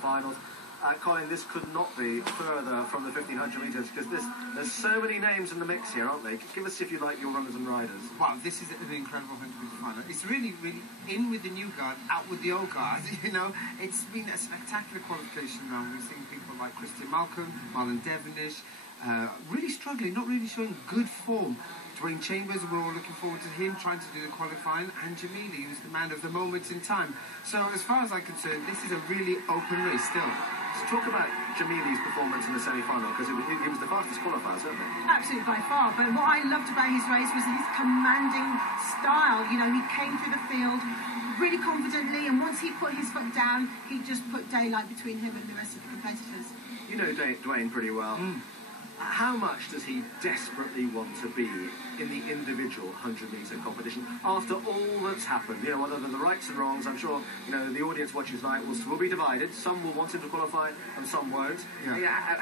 quarterfinals. Colin, this could not be further from the 1500 metres because there's so many names in the mix here, aren't they? Give us, if you like, your runners and riders. Wow, this is an incredible 100-metre final. It's really, really in with the new guard, out with the old guard. You know, it's been a spectacular qualification round. We've seen people like Christian Malcolm, Marlon Devonish, really struggling, not really showing good form. Dwayne Chambers, we're all looking forward to him trying to do the qualifying, and Jamili, who's the man of the moment in time. So as far as I'm concerned, this is a really open race still. So talk about Jamili's performance in the semi-final, because he was the fastest qualifier, certainly. Absolutely, by far. But what I loved about his race was his commanding style. You know, he came through the field really confidently, and once he put his foot down, he just put daylight between him and the rest of the competitors. You know Dwayne pretty well. How much does he desperately want to be in the individual 100-metre competition after all that's happened? You know, other than the rights and wrongs, I'm sure, you know, the audience watching tonight will be divided. Some will want him to qualify and some won't. Yeah.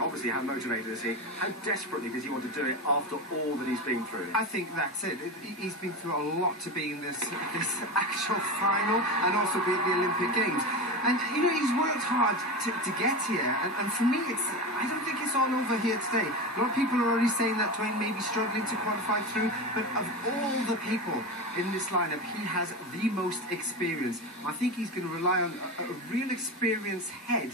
Obviously, how motivated is he? How desperately does he want to do it after all that he's been through? I think that's it. He's been through a lot to be in this actual final and also be at the Olympic Games. And, you know, he's worked hard to get here. And for me, I don't think it's all over here today. A lot of people are already saying that Dwayne may be struggling to qualify through. But of all the people in this lineup, he has the most experience. I think he's going to rely on a real experienced head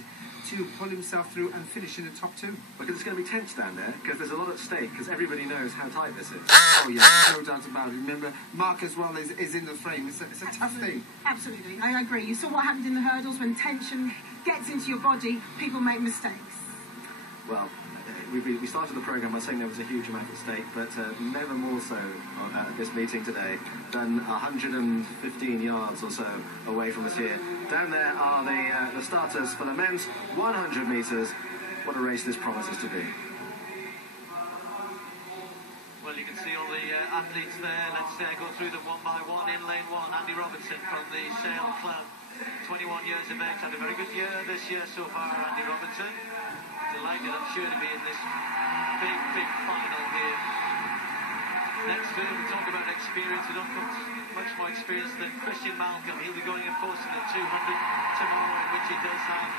to pull himself through and finish in the top two. Because it's going to be tense down there, because there's a lot at stake, because everybody knows how tight this is. Oh yeah, no doubt about it. Remember, Mark as well is in the frame. It's a tough thing. Absolutely, I agree. You saw what happened in the hurdles. When tension gets into your body, people make mistakes. Well, we started the programme by saying there was a huge amount at stake, but never more so at this meeting today than 115 yards or so away from us here. Down there are the starters for the men's 100 metres. What a race this promises to be. Well, you can see all the athletes there. Let's go through them one by one. In lane one, Andy Robertson from the Sale Club. 21 years of age, had a very good year this year so far, Andy Robertson. Delighted, I'm sure, to be in this big final here. Next to him, we talk about experience. We don't come much more experience than Christian Malcolm. He'll be going, of course, to the 200 tomorrow, in which he does have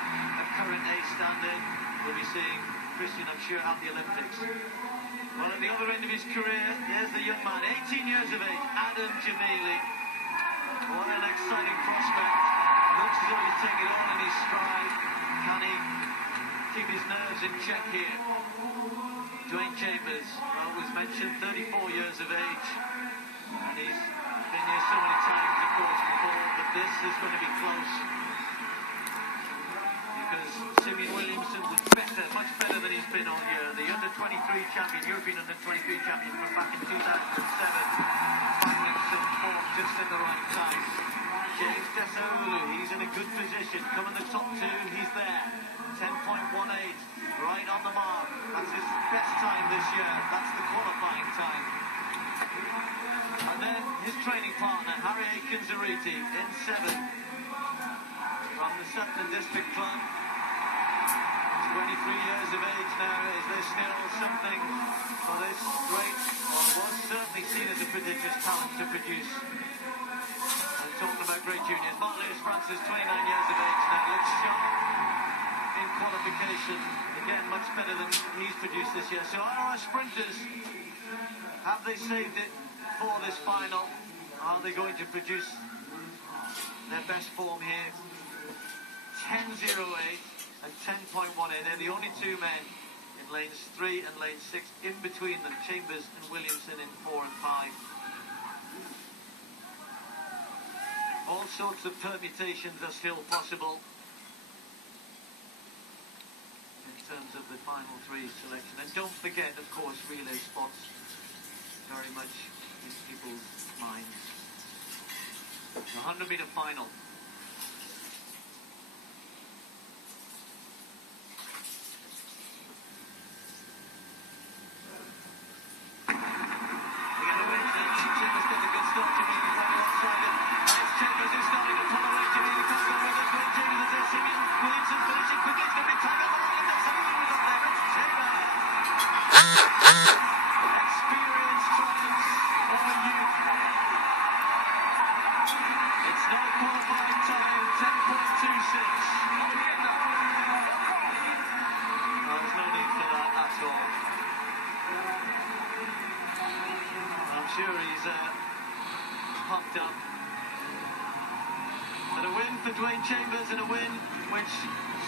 a current A standing. We'll be seeing Christian, I'm sure, at the Olympics. Well, at the other end of his career, there's the young man, 18 years of age, Adam Jamili. What an exciting prospect. Looks as though he's taking it all in his stride. Can he keep his nerves in check here? Dwayne Chambers, well, was mentioned, 34 years of age. And he's been here so many times, of course, before, but this is going to be close. Because Simeon Williamson was better, much better than he's been all year. The under-23 champion, European under-23 champion from back in 2007. Finding some form just at the right time. James Desaolu, he's in a good position. Coming the top two, he's there. 10.18, right on the mark. That's his best time this year. That's the qualifying time. And then his training partner, Harry Aiken-Zariti, in 7. From the Sutton District Club. 23 years of age now. Is there still something for this great, or was certainly seen as a prodigious talent to produce? Talking about great juniors. Mark Lewis Francis, 29 years of age now, looks sharp in qualification. Again, much better than he's produced this year. So are our sprinters, have they saved it for this final? Are they going to produce their best form here? 10.08 and 10.18. They're the only two men in lanes 3 and lane 6. In between them, Chambers and Williamson in 4 and 5. All sorts of permutations are still possible in terms of the final 3 selection. And don't forget, of course, relay spots very much in people's minds. The 100-metre final. It's not qualified. for Dwayne Chambers in a win, which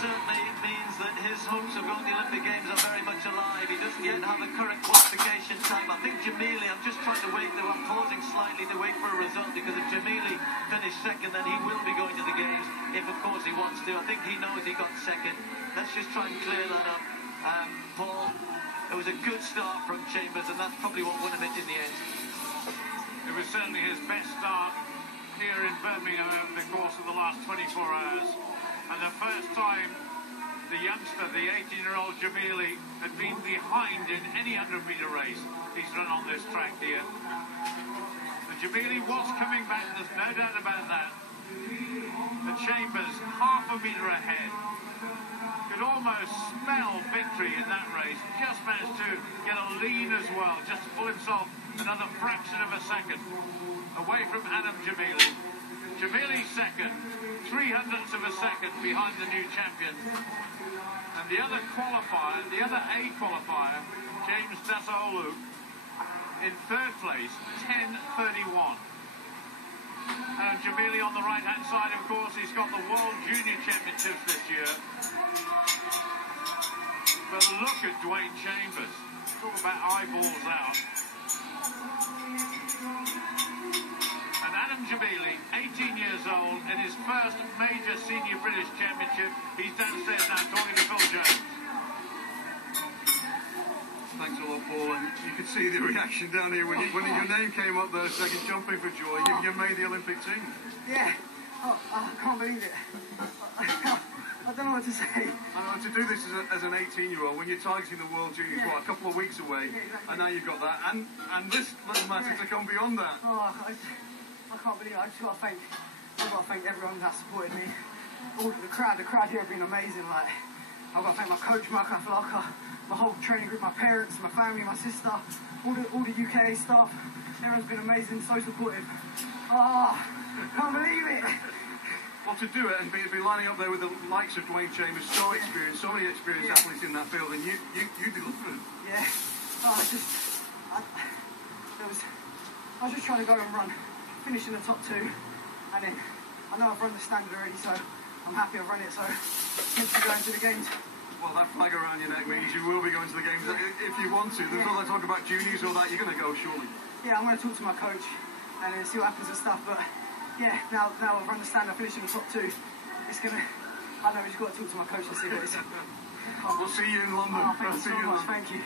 certainly means that his hopes of going to the Olympic Games are very much alive. He doesn't yet have the current qualification time. I think Jamili, I'm just trying to wait there, I'm pausing slightly to wait for a result, because if Jamili finished second, then he will be going to the Games, if of course he wants to. I think he knows he got second. Let's just try and clear that up. Paul, it was a good start from Chambers, and that's probably what won him it in the end. It was certainly his best start here in Birmingham over the course of the last 24 hours. And the first time the youngster, the 18-year-old Jamili, had been behind in any 100-metre race he's run on this track here. And Jamili was coming back, there's no doubt about that. The Chambers, half a metre ahead. Could almost smell victory in that race. Just managed to get a lead as well, just to pull himself another fraction of a second away from Adam Jamili. Jamili second, 0.03 of a second behind the new champion. And the other qualifier, the other A qualifier, James Dasaolu, in third place, 10.31. And Jamili on the right-hand side, of course, he's got the World Junior Championships this year. But look at Dwayne Chambers. Talk about eyeballs out. And Adam Jamili, 18 years old, in his first major senior British championship. He's downstairs now talking to Phil Jones. Thanks a lot, Paul. And you could see the reaction down here when your name came up there, so you're jumping for joy. You made the Olympic team. Yeah. Oh, I can't believe it. I don't know what to say. And to do this as an 18-year-old, when you're targeting the World Juniors, what, a couple of weeks away, exactly. And now you've got that, and this little matter to come beyond that. Oh, I can't believe it. I've got to thank everyone that supported me. All the crowd here have been amazing. Like, I've got to thank my coach, Mark Aflaka, my whole training group, my parents, my family, my sister, all the UK staff. Everyone's been amazing, so supportive. Oh, can't believe it. Well, to do it and be lining up there with the likes of Dwayne Chambers, so many experienced athletes in that field, and you delivered. Yeah. Oh, I was just trying to go and run, finish in the top two, and then I know I've run the standard already, so I'm happy I've run it. So good to go into the Games. Well, that flag around your neck means you will be going to the Games if you want to. There's all that talk about juniors or that. You're going to go, surely. Yeah, I'm going to talk to my coach and then see what happens and stuff. But yeah, now I've run the standard, finished in the top two. It's going to. I know we've got to talk to my coach and see what it is. We'll see you in London. Oh, thank you so much. Thank you.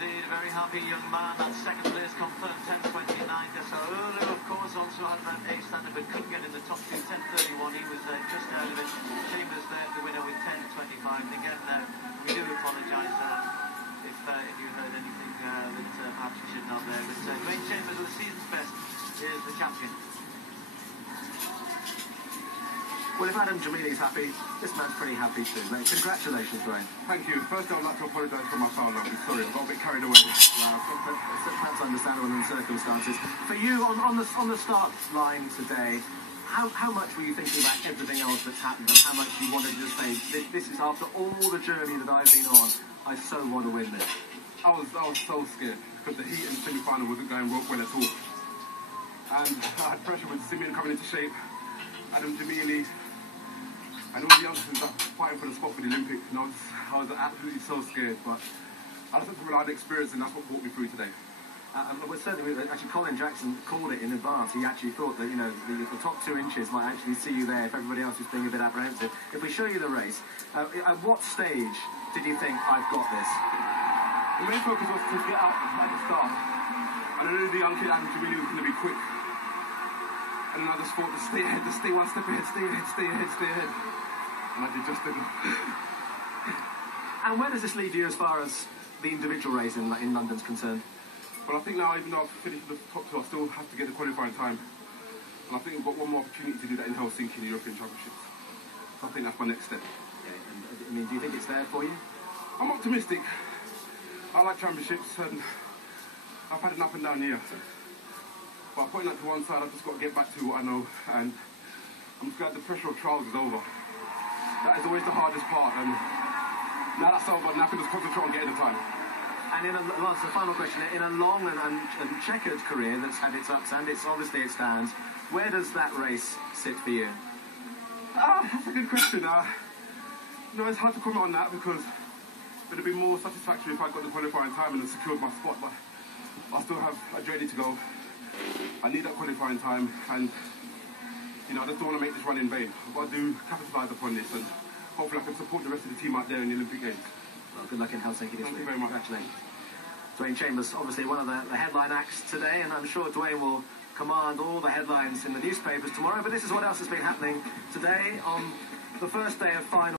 Indeed, a very happy young man. That second place confirmed, 10.29. Dasaolu, of course, also had that A standard, but couldn't get in the top two, 10.31. He was just out of it. Chambers there, the winner, with 10.25. And again, we do apologise if you heard anything that perhaps you shouldn't have there. But Dwayne Chambers, with the season's best, is the champion. Well, if Adam Jamili's happy, this man's pretty happy too, mate. Congratulations, Dwayne. Thank you. First, I'd like to apologise for my sound. I'm sorry, I got a bit carried away. Perhaps understandable in the circumstances. For you, on the start line today, how much were you thinking about everything else that's happened, and how much you wanted to just say, this is after all the journey that I've been on, I so want to win this? I was so scared because the heat in the semi-final wasn't going well at all. And I had pressure with Simeon coming into shape, Adam Jamili, and all the youngsters that fighting for the spot for the Olympics. And I was absolutely so scared, but I just had experience, and that's what brought me through today. Well, certainly, actually, Colin Jackson called it in advance. He actually thought that, the top 2 inches might actually see you there if everybody else was being a bit apprehensive. If we show you the race, at what stage did you think, I've got this? The main focus was to get out at the start. And I knew the young kid Adam Jamili was going to be quick. And then I just thought to stay ahead, to stay one step ahead, stay ahead. And I did just enough. And where does this leave you as far as the individual race in London's concerned? Well, I think now, even though I've finished the top 2, I still have to get the qualifying time. And I think we've got one more opportunity to do that in Helsinki in the European Championships. So I think that's my next step. Yeah, and, do you think it's there for you? I'm optimistic. I like championships, and I've had an up and down year. But putting that to one side, I've just got to get back to what I know, and I'm just glad the pressure of trials is over. That is always the hardest part, and now that's over, now I can just concentrate on getting the time. And the final question, in a long and checkered career that's had its ups and its downs, where does that race sit for you? That's a good question. It's hard to comment on that because it would have been more satisfactory if I got the qualifying time and secured my spot, but I still have a journey to go. I need that qualifying time, and I just don't want to make this run in vain. I've got to capitalise upon this, and hopefully I can support the rest of the team out there in the Olympic Games. Well, good luck in Helsinki this week. Thank you very much. Congratulations. Dwayne Chambers, obviously one of the headline acts today, and I'm sure Dwayne will command all the headlines in the newspapers tomorrow. But this is what else has been happening today on the first day of final.